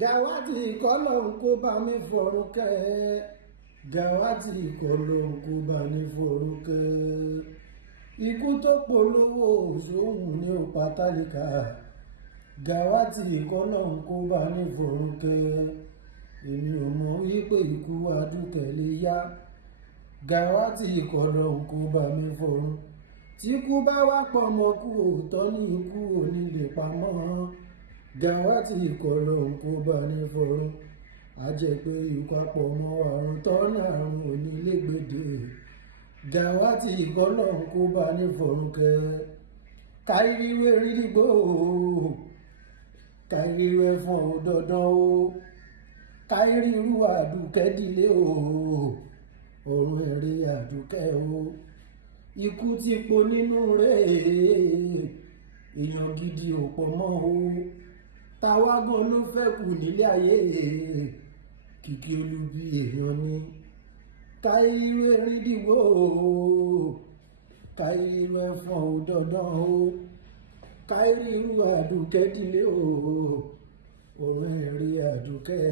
Gàwátì kọ́lọ́hún kó bá mi fọ̀run kẹ́. Gàwátì kọ́lọ́hún kó bá mi fọ̀run kẹ́. Ikú tó polówó sóhun ní ó pa tálíkà. Gàwátì kọ́lọ́hún kó bá mi fọ̀run kẹ́. Èmi ò mọ̀ wípé ikú adútẹ̀lé yá. Gàwátì kọ́lọ́hún kó bá mi fọ̀run. Tí ikú bá wá pọ̀ mọ́ kú òótọ́ ní ikú ò ní lè pamọ́. Gàwátì kọ́lọ́hún kó bá ní fọ̀run. A jẹ́ pé ikú apọ̀ mọ́ àrùn tọ́nà àrùn onílégbèdè. Gàwátì kọ́lọ́hún kó bá ní fọ̀run kẹ́. Káìríwé rírígbó káìríwé fún ọ dandan o. Káìrírú Àdùkẹ́ dílé o. Ọ̀run ẹ̀rẹ́ Àdùkẹ́ o. Ikú ti po nínú rẹ̀ èèyàn gidi ò pọ̀ mọ́ o. Táwa gan ló fẹ́ kù nílé ayé kìkì olubi èèyàn ni. Káìríwé rídìgbò káìríwé fún ọ dandan o. Káìrírú Àdùkẹ́ dílé o. Ọ̀run ẹ̀rẹ́ Àdùkẹ́.